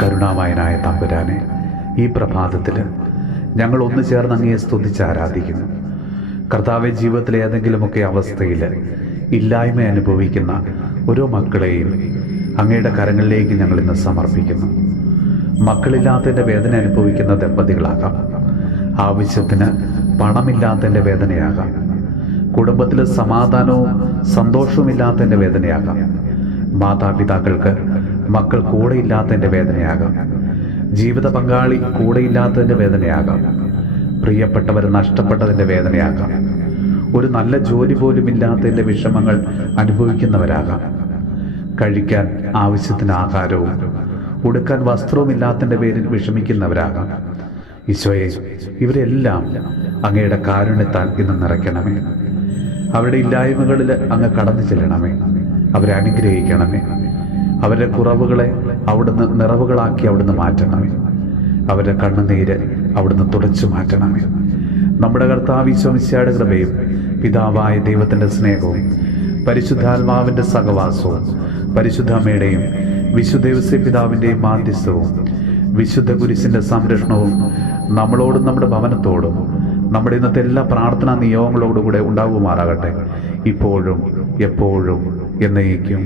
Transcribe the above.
കരുണാമയനായ തമ്പുരാനെ, ഈ പ്രഭാതത്തിൽ ഞങ്ങൾ ഒന്നു ചേർന്ന് അങ്ങയെ സ്തുതിച്ച് ആരാധിക്കുന്നു. കർത്താവെ, ജീവിതത്തിലെ ഏതെങ്കിലുമൊക്കെ അവസ്ഥയിൽ ഇല്ലായ്മ അനുഭവിക്കുന്ന ഓരോ മക്കളെയും അങ്ങയുടെ കരങ്ങളിലേക്ക് ഞങ്ങൾ ഇന്ന് സമർപ്പിക്കുന്നു. മക്കളില്ലാത്തതിൻ്റെ വേദന അനുഭവിക്കുന്ന ദമ്പതികളാകാം, ആവശ്യത്തിന് പണമില്ലാത്തതിൻ്റെ വേദനയാകാം, കുടുംബത്തിൽ സമാധാനവും സന്തോഷവും ഇല്ലാത്തതിൻ്റെ വേദനയാകാം, മാതാപിതാക്കൾക്ക് മക്കൾ കൂടെയില്ലാത്തതിൻ്റെ വേദനയാകാം, ജീവിത പങ്കാളി കൂടെയില്ലാത്തതിൻ്റെ വേദനയാകാം, പ്രിയപ്പെട്ടവർ നഷ്ടപ്പെട്ടതിൻ്റെ വേദനയാകാം, ഒരു നല്ല ജോലി പോലും ഇല്ലാത്തതിൻ്റെ വിഷമങ്ങൾ അനുഭവിക്കുന്നവരാകാം, കഴിക്കാൻ ആവശ്യത്തിന് ആഹാരവും ഉടുക്കാൻ വസ്ത്രവും ഇല്ലാത്തതിൻ്റെ പേരിൽ വിഷമിക്കുന്നവരാകാം. ഈശോയെ, ഇവരെല്ലാം അങ്ങയുടെ കാരുണ്യത്താൽ ഇന്ന് നിറയ്ക്കണമേ. അവരുടെ ഇല്ലായ്മകളിൽ അങ്ങ് കടന്നു ചെല്ലണമേ. അവരെ അനുഗ്രഹിക്കണമേ. അവരുടെ കുറവുകളെ അവിടുന്ന് നിറവുകളാക്കി അവിടുന്ന് മാറ്റണമേ. അവരുടെ കണ്ണുനീര് അവിടുന്ന് തുടച്ചു മാറ്റണമേ. നമ്മുടെ കർത്താവ് ഈശോ മിശിഹായുടെ കൃപയും പിതാവായ ദൈവത്തിൻ്റെ സ്നേഹവും പരിശുദ്ധാത്മാവിൻ്റെ സഹവാസവും പരിശുദ്ധ അമ്മയുടെയും വിശുദ്ധ ഔസേപ്പ് പിതാവിൻ്റെയും മാധ്യസ്ഥവും വിശുദ്ധ കുരിശിൻ്റെ സംരക്ഷണവും നമ്മളോടും നമ്മുടെ ഭവനത്തോടും നമ്മുടെ ഇന്നത്തെ എല്ലാ പ്രാർത്ഥനാ നിയോഗങ്ങളോടുകൂടെ ഉണ്ടാകുമാറാകട്ടെ, ഇപ്പോഴും എപ്പോഴും എന്നേക്കും.